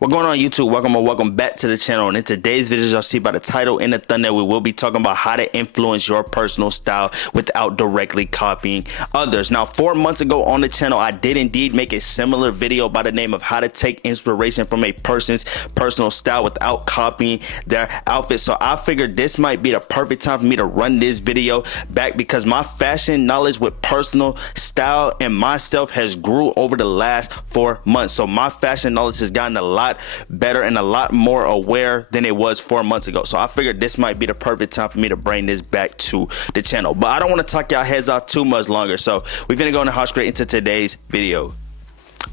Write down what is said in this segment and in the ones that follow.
What's going on, YouTube? Welcome back to the channel. And in today's video, y'all see by the title and the thumbnail, we will be talking about how to influence your personal style without directly copying others. Now, 4 months ago on the channel, I did indeed make a similar video by the name of how to take inspiration from a person's personal style without copying their outfit. So I figured this might be the perfect time for me to run this video back because my fashion knowledge with personal style and myself has grew over the last 4 months. So my fashion knowledge has gotten a lot better and a lot more aware than it was 4 months ago. So I figured this might be the perfect time for me to bring this back to the channel. But I don't want to talk y'all heads off too much longer. So we're gonna go and hop straight into today's video.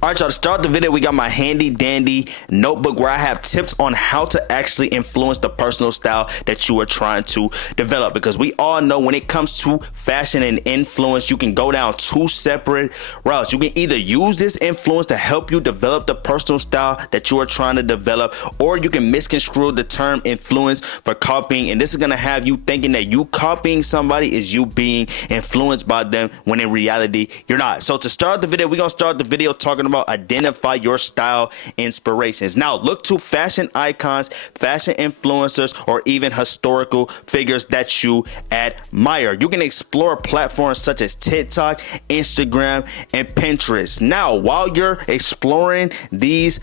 Alright, y'all, to start the video, we got my handy dandy notebook where I have tips on how to actually influence the personal style that you are trying to develop, because we all know when it comes to fashion and influence, you can go down two separate routes. You can either use this influence to help you develop the personal style that you are trying to develop, or you can misconstrue the term influence for copying, and this is going to have you thinking that you copying somebody is you being influenced by them, when in reality you're not. So to start the video, we're going to start the video talking about identify your style inspirations. Now look to fashion icons, fashion influencers, or even historical figures that you admire. You can explore platforms such as TikTok, Instagram, and Pinterest. Now, while you're exploring these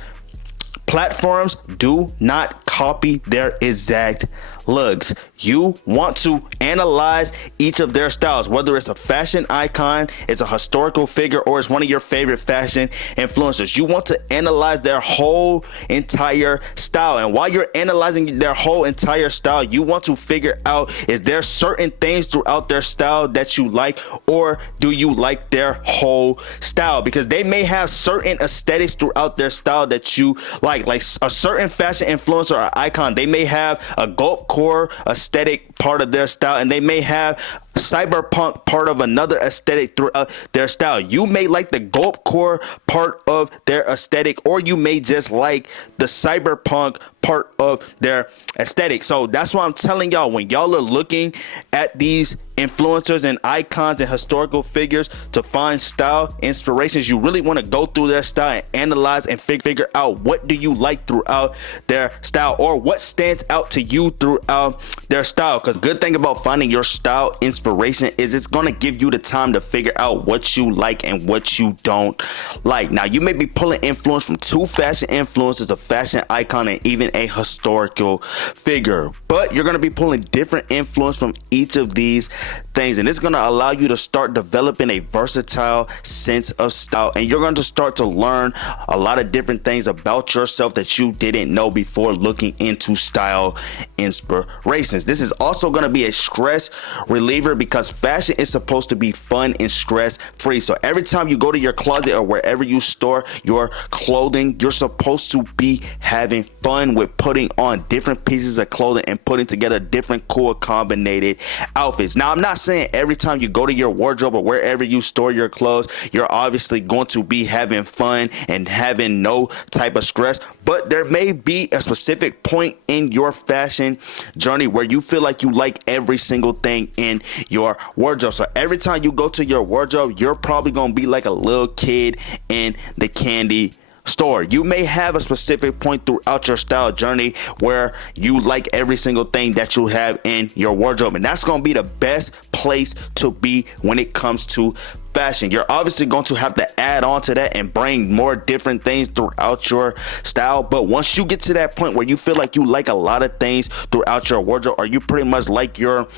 platforms, do not copy their exact looks. You want to analyze each of their styles, whether it's a fashion icon, it's a historical figure, or it's one of your favorite fashion influencers. You want to analyze their whole entire style. And while you're analyzing their whole entire style, you want to figure out, is there certain things throughout their style that you like, or do you like their whole style? Because they may have certain aesthetics throughout their style that you like a certain fashion influencer or icon, they may have a gulp core aesthetic part of their style, and they may have cyberpunk part of another aesthetic throughout their style. You may like the gulp core part of their aesthetic, or you may just like the cyberpunk part of their aesthetic. So that's why I'm telling y'all, when y'all are looking at these influencers and icons and historical figures to find style inspirations, you really want to go through their style and analyze and figure out what do you like throughout their style, or what stands out to you throughout their style. Because good thing about finding your style inspiration is it's going to give you the time to figure out what you like and what you don't like. Now, you may be pulling influence from two fashion influencers, a fashion icon, and even a historical figure, but you're going to be pulling different influence from each of these things, and it's going to allow you to start developing a versatile sense of style, and you're going to start to learn a lot of different things about yourself that you didn't know before looking into style inspirations. This is also going to be a stress reliever, because fashion is supposed to be fun and stress free. So every time you go to your closet or wherever you store your clothing, you're supposed to be having fun with putting on different pieces of clothing and putting together different cool combinated outfits. Now, I'm not saying every time you go to your wardrobe or wherever you store your clothes, you're obviously going to be having fun and having no type of stress, but there may be a specific point in your fashion journey where you feel like you like every single thing in your wardrobe. So every time you go to your wardrobe, you're probably going to be like a little kid in the candy store. You may have a specific point throughout your style journey where you like every single thing that you have in your wardrobe, and that's going to be the best place to be when it comes to fashion. You're obviously going to have to add on to that and bring more different things throughout your style, but once you get to that point where you feel like you like a lot of things throughout your wardrobe, or you pretty much like your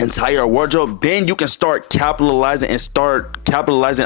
entire wardrobe, then you can start capitalizing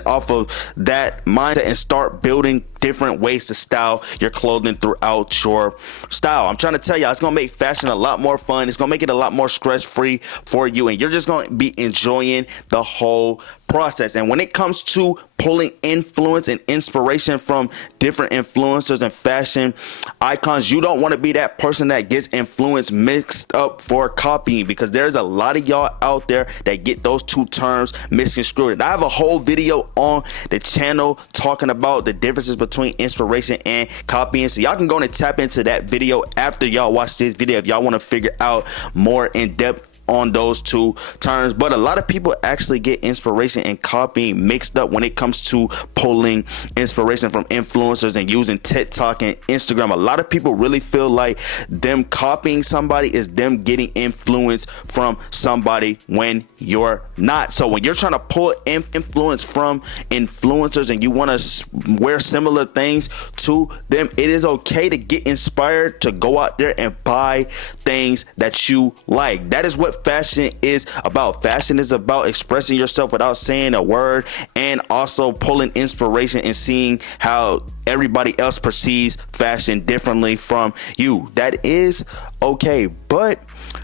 off of that mindset and start building different ways to style your clothing throughout your style. I'm trying to tell you, it's gonna make fashion a lot more fun. It's gonna make it a lot more stress-free for you, and you're just gonna be enjoying the whole process. And when it comes to pulling influence and inspiration from different influencers and fashion icons, you don't want to be that person that gets influence mixed up for copying, because there's a lot of y'all out there that get those two terms misconstrued. And I have a whole video on the channel talking about the differences between inspiration and copying, so y'all can go and tap into that video after y'all watch this video if y'all want to figure out more in depth on those two terms, but a lot of people actually get inspiration and copying mixed up when it comes to pulling inspiration from influencers and using TikTok and Instagram. A lot of people really feel like them copying somebody is them getting influence from somebody when you're not. So when you're trying to pull influence from influencers and you want to wear similar things to them, it is okay to get inspired to go out there and buy things that you like. That is what fashion is about. Fashion is about expressing yourself without saying a word, and also pulling inspiration and seeing how everybody else perceives fashion differently from you. That is okay, but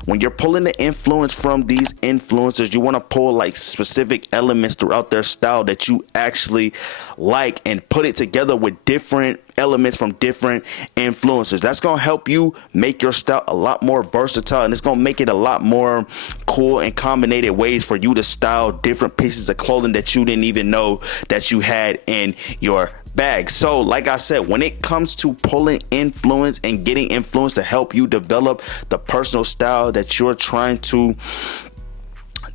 when you're pulling the influence from these influencers, you want to pull like specific elements throughout their style that you actually like and put it together with different elements from different influencers. That's going to help you make your style a lot more versatile, and it's going to make it a lot more cool and combinated ways for you to style different pieces of clothing that you didn't even know that you had in your bag. So like I said, when it comes to pulling influence and getting influence to help you develop the personal style that you're trying to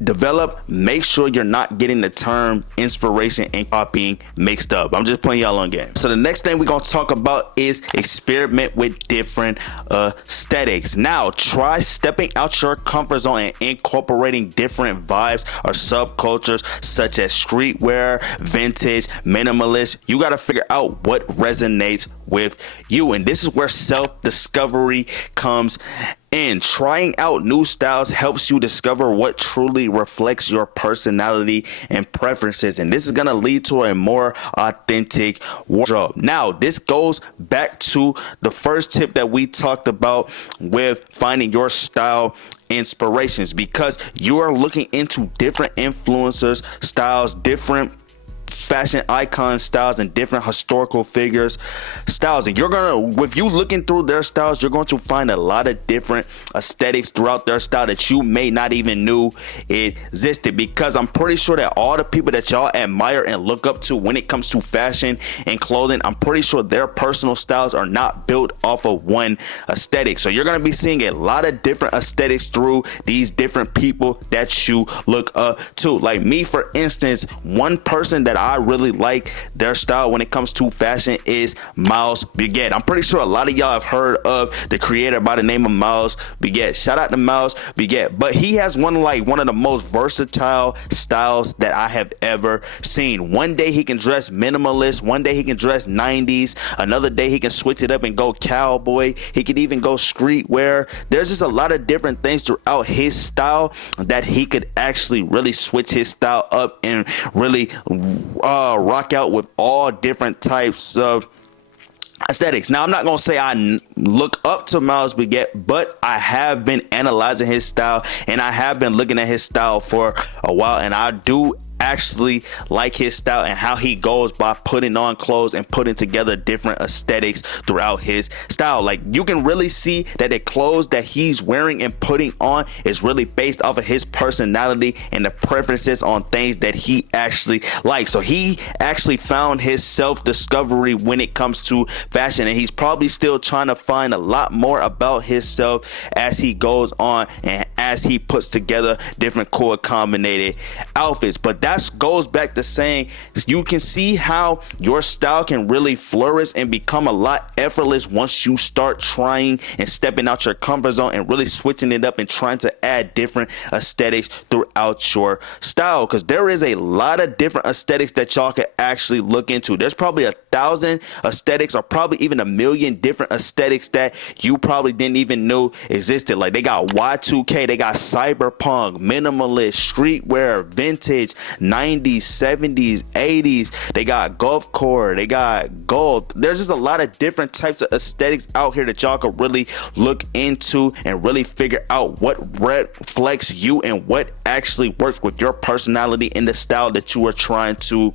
develop, make sure you're not getting the term inspiration and copying mixed up. I'm just putting y'all on game. So the next thing we're gonna talk about is experiment with different aesthetics. Now try stepping out your comfort zone and incorporating different vibes or subcultures such as streetwear, vintage, minimalist. You got to figure out what resonates with you, and this is where self-discovery comes in. Trying out new styles helps you discover what truly reflects your personality and preferences, and this is going to lead to a more authentic wardrobe. Now, this goes back to the first tip that we talked about with finding your style inspirations, because you are looking into different influencers, styles, different fashion icon styles, and different historical figures styles, and you're gonna, if you looking through their styles, you're going to find a lot of different aesthetics throughout their style that you may not even knew existed, because I'm pretty sure that all the people that y'all admire and look up to when it comes to fashion and clothing, I'm pretty sure their personal styles are not built off of one aesthetic. So you're gonna be seeing a lot of different aesthetics through these different people that you look up to. Like me, for instance, one person that I really like their style when it comes to fashion is Miles Baguette. I'm pretty sure a lot of y'all have heard of the creator by the name of Miles Baguette. Shout out to Miles Baguette. But he has one of the most versatile styles that I have ever seen. One day he can dress minimalist, one day he can dress 90s, another day he can switch it up and go cowboy. He can even go streetwear. There's just a lot of different things throughout his style that he could actually really switch his style up and really rock out with all different types of aesthetics. Now, I'm not gonna say I look up to Miles Baguette, but I have been analyzing his style, and I have been looking at his style for a while, and I do actually like his style and how he goes by putting on clothes and putting together different aesthetics throughout his style. Like, you can really see that the clothes that he's wearing and putting on is really based off of his personality and the preferences on things that he actually likes. So he actually found his self-discovery when it comes to fashion, and he's probably still trying to find a lot more about himself as he goes on and as he puts together different cool combinated outfits. But that goes back to saying, you can see how your style can really flourish and become a lot effortless once you start trying and stepping out your comfort zone and really switching it up and trying to add different aesthetics throughout your style, because there is a lot of different aesthetics that y'all can actually look into. There's probably 1,000 aesthetics, or probably even 1,000,000 different aesthetics that you probably didn't even know existed. Like, they got Y2K, they got cyberpunk, minimalist, streetwear, vintage, 90s, 70s, 80s. They got golfcore, they got gold. There's just a lot of different types of aesthetics out here that y'all can really look into and really figure out what reflects you and what actually works with your personality and the style that you are trying to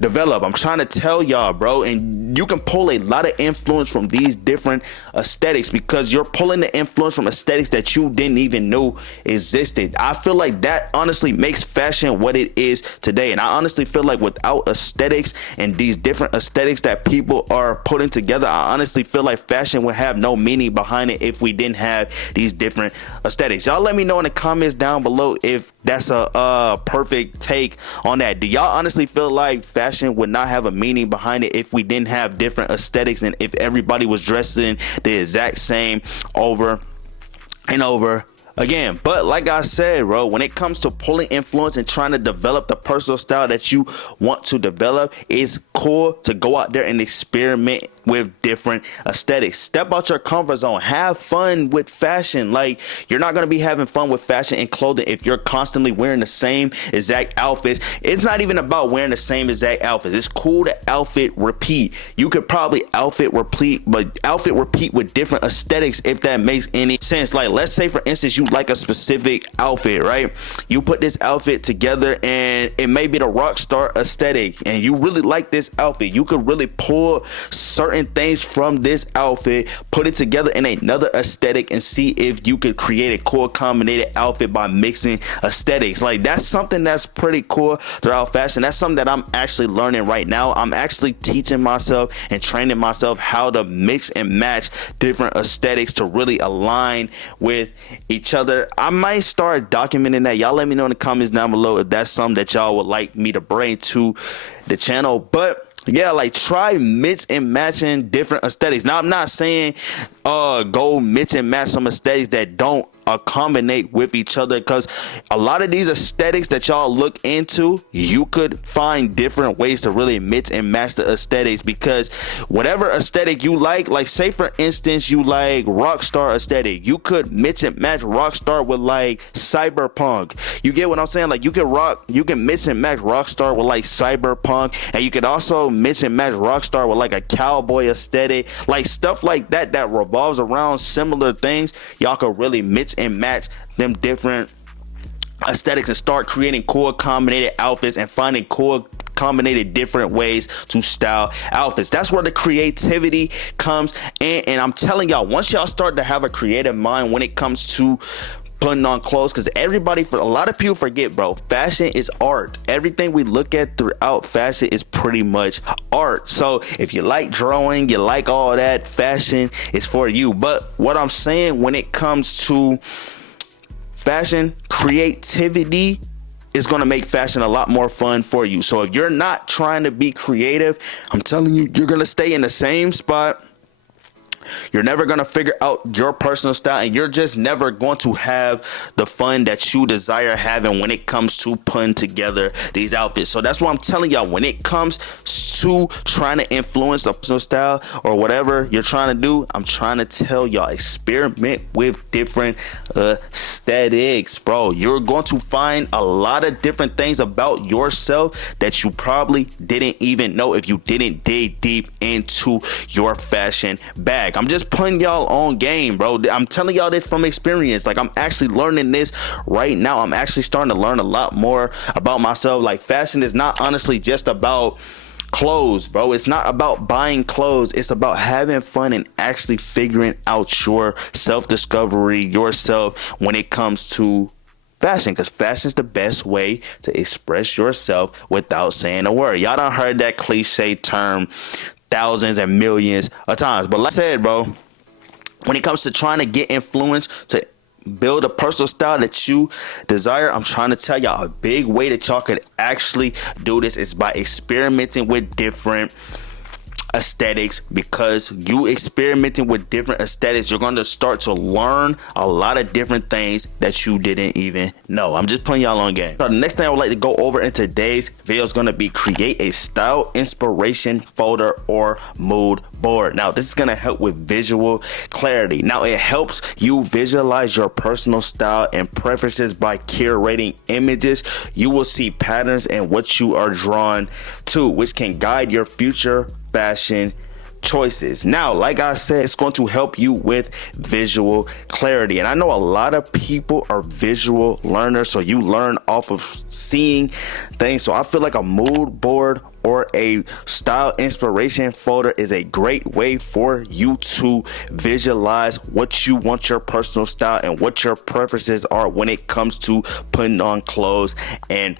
develop. I'm trying to tell y'all, bro, and you can pull a lot of influence from these different different aesthetics, because you're pulling the influence from aesthetics that you didn't even know existed. I feel like that honestly makes fashion what it is today. And I honestly feel like without aesthetics and these different aesthetics that people are putting together, I honestly feel like fashion would have no meaning behind it if we didn't have these different aesthetics. Y'all let me know in the comments down below if that's a perfect take on that. Do y'all honestly feel like fashion would not have a meaning behind it if we didn't have different aesthetics, and if everybody was dressing the exact same over and over again? But like I said, bro, when it comes to pulling influence and trying to develop the personal style that you want to develop, it's cool to go out there and experiment with different aesthetics. Step out your comfort zone. Have fun with fashion. Like, you're not going to be having fun with fashion and clothing if you're constantly wearing the same exact outfits. It's not even about wearing the same exact outfits. It's cool to outfit repeat. You could probably outfit repeat with different aesthetics, if that makes any sense. Like, let's say for instance you like a specific outfit, right? You put this outfit together and it may be the rock star aesthetic, and you really like this outfit. You could really pull certain things from this outfit, put it together in another aesthetic, and see if you could create a cool combinated outfit by mixing aesthetics. Like, that's something that's pretty cool throughout fashion. That's something that I'm actually learning right now. I'm actually teaching myself and training myself how to mix and match different aesthetics to really align with each other. I might start documenting that. Y'all let me know in the comments down below if that's something that y'all would like me to bring to the channel. But yeah, like, try mix and matching different aesthetics. Now, I'm not saying go mix and match some aesthetics that don't combinate with each other, because a lot of these aesthetics that y'all look into, you could find different ways to really mix and match the aesthetics, because whatever aesthetic you like say for instance you like rockstar aesthetic, you could mix and match rockstar with like cyberpunk. You get what I'm saying? Like, you can mix and match rockstar with like cyberpunk, and you could also mix and match rockstar with like a cowboy aesthetic, like stuff like that revolves around similar things. Y'all could really mix and match them different aesthetics and start creating cool combinated outfits and finding cool combinated different ways to style outfits. That's where the creativity comes in. And I'm telling y'all, once y'all start to have a creative mind when it comes to putting on clothes, because a lot of people forget, bro, fashion is art. Everything we look at throughout fashion is pretty much art. So if you like drawing, you like all that, fashion is for you. But what I'm saying, when it comes to fashion, creativity is going to make fashion a lot more fun for you. So if you're not trying to be creative, I'm telling you, you're going to stay in the same spot. You're never going to figure out your personal style, and you're just never going to have the fun that you desire having when it comes to putting together these outfits. So that's why I'm telling y'all, when it comes to trying to influence the personal style or whatever you're trying to do, I'm trying to tell y'all, experiment with different aesthetics, bro. You're going to find a lot of different things about yourself that you probably didn't even know if you didn't dig deep into your fashion bag. I'm just putting y'all on game, bro. I'm telling y'all this from experience. Like, I'm actually learning this right now. I'm actually starting to learn a lot more about myself. Like, fashion is not honestly just about clothes, bro. It's not about buying clothes. It's about having fun and actually figuring out your self-discovery, yourself, when it comes to fashion, because fashion is the best way to express yourself without saying a word. Y'all done heard that cliche term thousands and millions of times. But like I said, bro, when it comes to trying to get influence to build a personal style that you desire, I'm trying to tell y'all, a big way that y'all could actually do this is by experimenting with different aesthetics. Because you experimenting with different aesthetics, you're going to start to learn a lot of different things that you didn't even know. I'm just putting y'all on game. So the next thing I would like to go over in today's video is going to be create a style inspiration folder or mood board. Now, this is going to help with visual clarity. Now, it helps you visualize your personal style and preferences by curating images. You will see patterns in what you are drawn to, which can guide your future fashion choices. Now, like I said, it's going to help you with visual clarity. And I know a lot of people are visual learners, so you learn off of seeing things. So I feel like a mood board or a style inspiration folder is a great way for you to visualize what you want your personal style and what your preferences are when it comes to putting on clothes and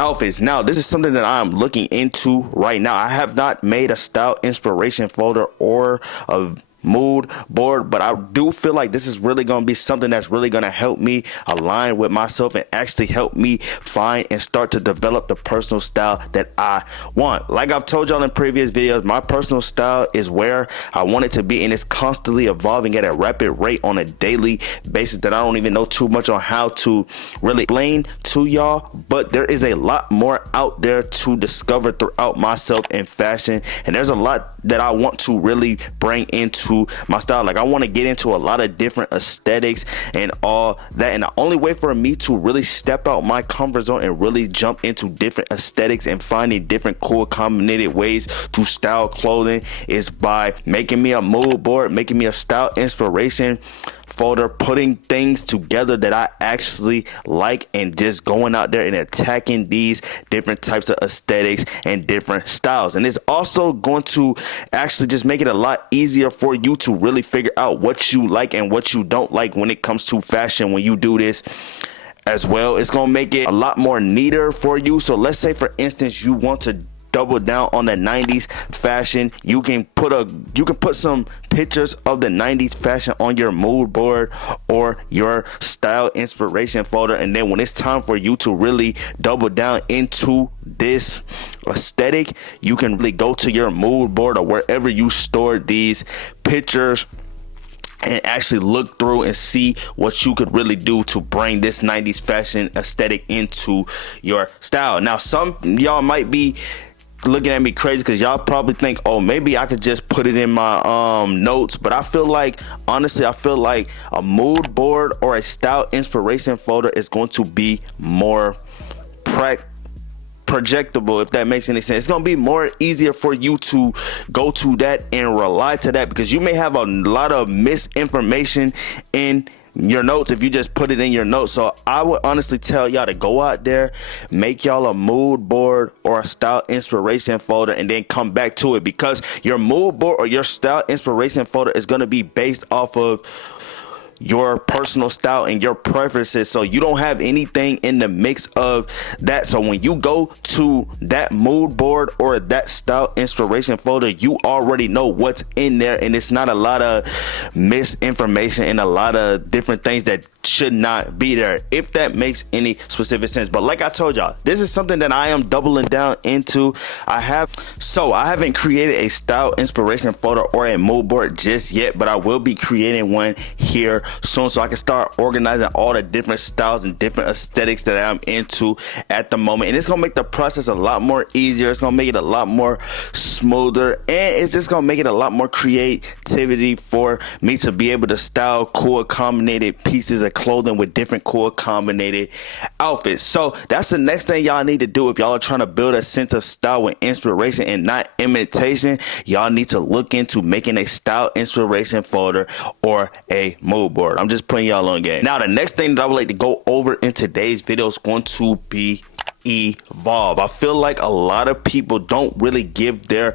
outfits. Now, this is something that I'm looking into right now. I have not made a style inspiration folder or a mood board, but I do feel like this is really going to be something that's really going to help me align with myself and actually help me find and start to develop the personal style that I want. Like I've told y'all in previous videos, my personal style is where I want it to be, and it's constantly evolving at a rapid rate on a daily basis that I don't even know too much on how to really explain to y'all. But there is a lot more out there to discover throughout myself in fashion, and there's a lot that I want to really bring into my style. Like, I want to get into a lot of different aesthetics and all that, and the only way for me to really step out my comfort zone and really jump into different aesthetics and finding different cool combinated ways to style clothing is by making me a mood board, making me a style inspiration folder, putting things together that I actually like, and just going out there and attacking these different types of aesthetics and different styles. And it's also going to actually just make it a lot easier for you to really figure out what you like and what you don't like when it comes to fashion when you do this as well. It's going to make it a lot more neater for you. So let's say, for instance, you want to double down on the 90s fashion. You can put some pictures of the 90s fashion on your mood board or your style inspiration folder, and then when it's time for you to really double down into this aesthetic, you can really go to your mood board or wherever you store these pictures and actually look through and see what you could really do to bring this 90s fashion aesthetic into your style. Now, some y'all might be looking at me crazy because y'all probably think, oh, maybe I could just put it in my notes. But I feel like, honestly, I feel like a mood board or a style inspiration folder is going to be more projectable, if that makes any sense. It's going to be more easier for you to go to that and rely to that, because you may have a lot of misinformation in your notes if you just put it in your notes. So I would honestly tell y'all to go out there, make y'all a mood board or a style inspiration folder, and then come back to it, because your mood board or your style inspiration folder is going to be based off of your personal style and your preferences, so you don't have anything in the mix of that. So when you go to that mood board or that style inspiration folder, you already know what's in there, and it's not a lot of misinformation and a lot of different things that should not be there, if that makes any specific sense. But like I told y'all, this is something that I am doubling down into. I haven't created a style inspiration folder or a mood board just yet, but I will be creating one here soon, so I can start organizing all the different styles and different aesthetics that I'm into at the moment. And it's gonna make the process a lot more easier. It's gonna make it a lot more smoother, and it's just gonna make it a lot more creativity for me to be able to style cool combinated pieces of clothing with different cool combinated outfits. So that's the next thing y'all need to do if y'all are trying to build a sense of style with inspiration and not imitation. Y'all need to look into making a style inspiration folder or a mood board. I'm just putting y'all on game. Now, the next thing that I would like to go over in today's video is going to be evolve. I feel like a lot of people don't really give their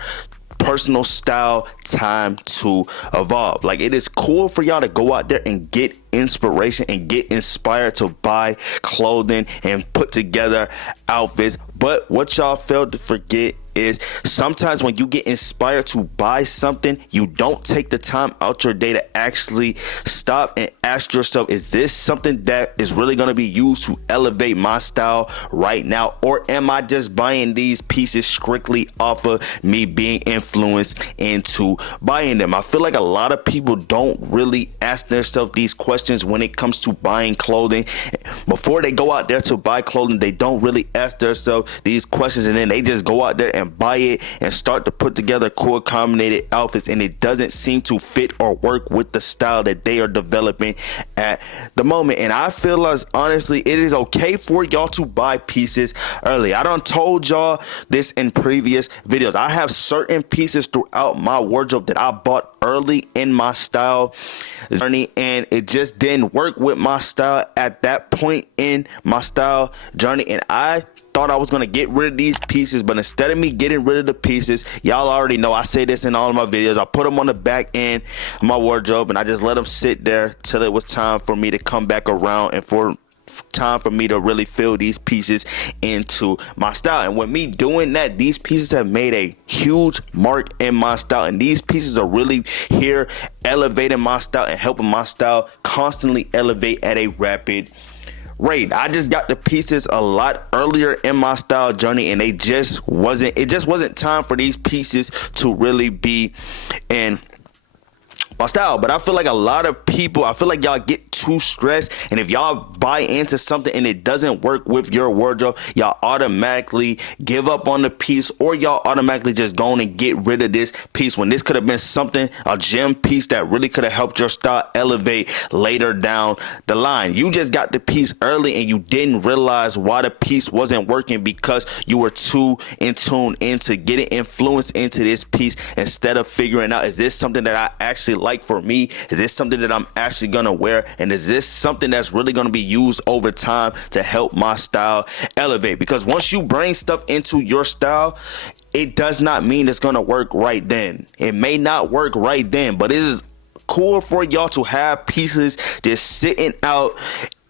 personal style time to evolve. Like, it is cool for y'all to go out there and get inspiration and get inspired to buy clothing and put together outfits, but what y'all failed to forget is sometimes when you get inspired to buy something, you don't take the time out your day to actually stop and ask yourself, is this something that is really going to be used to elevate my style right now, or am I just buying these pieces strictly off of me being influenced into buying them? I feel like a lot of people don't really ask themselves these questions when it comes to buying clothing. Before they go out there to buy clothing, they don't really ask themselves these questions, and then they just go out there and and buy it and start to put together cool combinated outfits, and it doesn't seem to fit or work with the style that they are developing at the moment. And I feel as honestly, it is okay for y'all to buy pieces early. I done told y'all this in previous videos. I have certain pieces throughout my wardrobe that I bought early in my style journey, and it just didn't work with my style at that point in my style journey. And I thought I was gonna get rid of these pieces, but instead of me getting rid of the pieces, y'all already know I say this in all of my videos, I put them on the back end of my wardrobe and I just let them sit there till it was time for me to come back around and for time for me to really fill these pieces into my style. And with me doing that, these pieces have made a huge mark in my style, and these pieces are really here elevating my style and helping my style constantly elevate at a rapid rate. I just got the pieces a lot earlier in my style journey, and it just wasn't time for these pieces to really be in my style. But I feel like a lot of people, I feel like y'all get too stressed, and if y'all buy into something and it doesn't work with your wardrobe, y'all automatically give up on the piece, or y'all automatically just go on and get rid of this piece when this could have been something, a gem piece that really could have helped your style elevate later down the line. You just got the piece early and you didn't realize why the piece wasn't working because you were too in tune into getting influence into this piece instead of figuring out, is this something that I actually like for me? Is this something that I'm actually gonna wear? And is this something that's really gonna be used over time to help my style elevate? Because once you bring stuff into your style, it does not mean it's gonna work right then. It may not work right then, but it is cool for y'all to have pieces just sitting out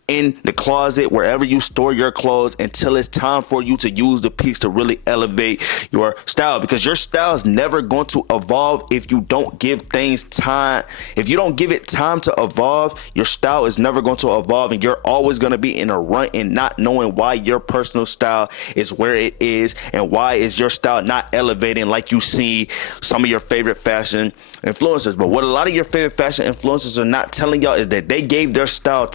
in the closet, wherever you store your clothes, until it's time for you to use the piece to really elevate your style. Because your style is never going to evolve if you don't give things time. If you don't give it time to evolve, your style is never going to evolve, and you're always going to be in a rut and not knowing why your personal style is where it is, and why is your style not elevating like you see some of your favorite fashion influencers. But what a lot of your favorite fashion influencers are not telling y'all is that they gave their style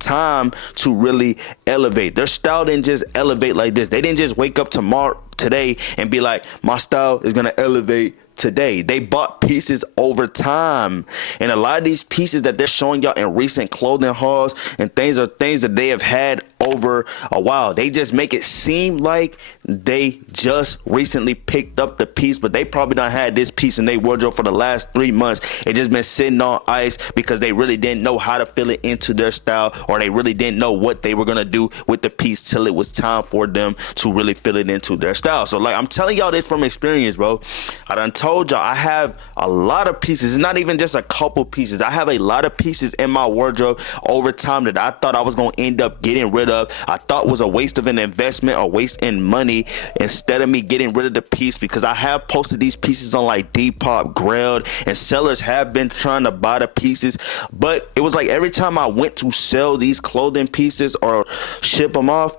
time to really elevate. Their style didn't just elevate like this. They didn't just wake up today and be like, my style is gonna elevate today. They bought pieces over time, and a lot of these pieces that they're showing y'all in recent clothing hauls and things are things that they have had over a while. They just make it seem like they just recently picked up the piece, but they probably done had this piece in their wardrobe for the last 3 months. It just been sitting on ice because they really didn't know how to fill it into their style, or they really didn't know what they were gonna do with the piece till it was time for them to really fill it into their style. So like, I'm telling y'all this from experience, bro. I done told y'all I have a lot of pieces. It's not even just a couple pieces. I have a lot of pieces in my wardrobe over time that I thought I was going to end up getting rid of. I thought was a waste of an investment or waste in money, instead of me getting rid of the piece, because I have posted these pieces on like Depop, Grailed, and sellers have been trying to buy the pieces. But it was like every time I went to sell these clothing pieces or ship them off,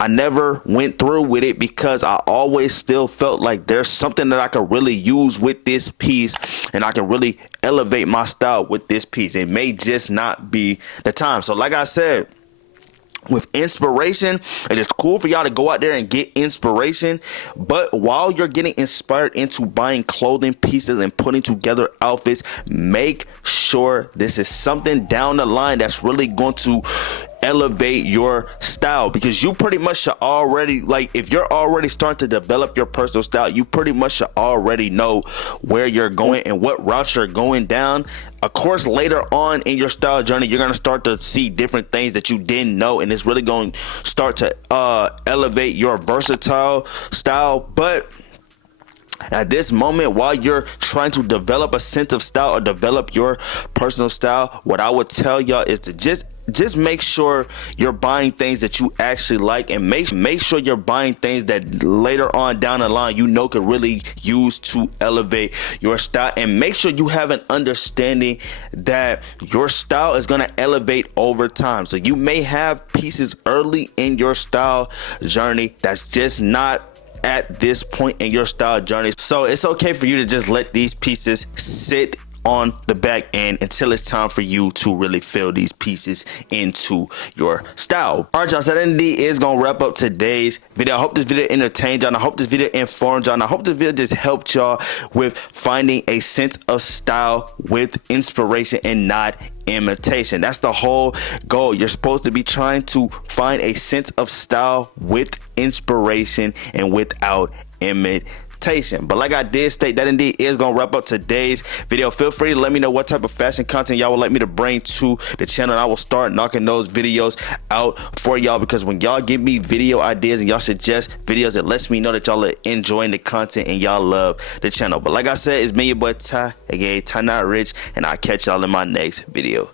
I never went through with it because I always still felt like there's something that I could really use with this piece, and I can really elevate my style with this piece. It may just not be the time. So like I said, with inspiration, it is cool for y'all to go out there and get inspiration, but while you're getting inspired into buying clothing pieces and putting together outfits, make sure this is something down the line that's really going to elevate your style. Because you pretty much should already, like, if you're already starting to develop your personal style, you pretty much should already know where you're going and what route you're going down. Of course, later on in your style journey, you're going to start to see different things that you didn't know, and it's really going to start to elevate your versatile style. But at this moment, while you're trying to develop a sense of style or develop your personal style, what I would tell y'all is to just make sure you're buying things that you actually like, and make sure you're buying things that later on down the line you know could really use to elevate your style. And make sure you have an understanding that your style is going to elevate over time. So you may have pieces early in your style journey that's just not at this point in your style journey. So it's okay for you to just let these pieces sit on the back end until it's time for you to really fill these pieces into your style. All right, y'all, so that indeed is gonna wrap up today's video. I hope this video entertained y'all, and I hope this video informed y'all, and I hope this video just helped y'all with finding a sense of style with inspiration and not imitation. That's the whole goal. You're supposed to be trying to find a sense of style with inspiration and without imitation. But like I did state, that indeed is gonna wrap up today's video. Feel free to let me know what type of fashion content y'all would like me to bring to the channel, and I will start knocking those videos out for y'all, because when y'all give me video ideas and y'all suggest videos, it lets me know that y'all are enjoying the content and y'all love the channel. But like I said, it's been your boy Ty, aka tynotrixhh, and I'll catch y'all in my next video.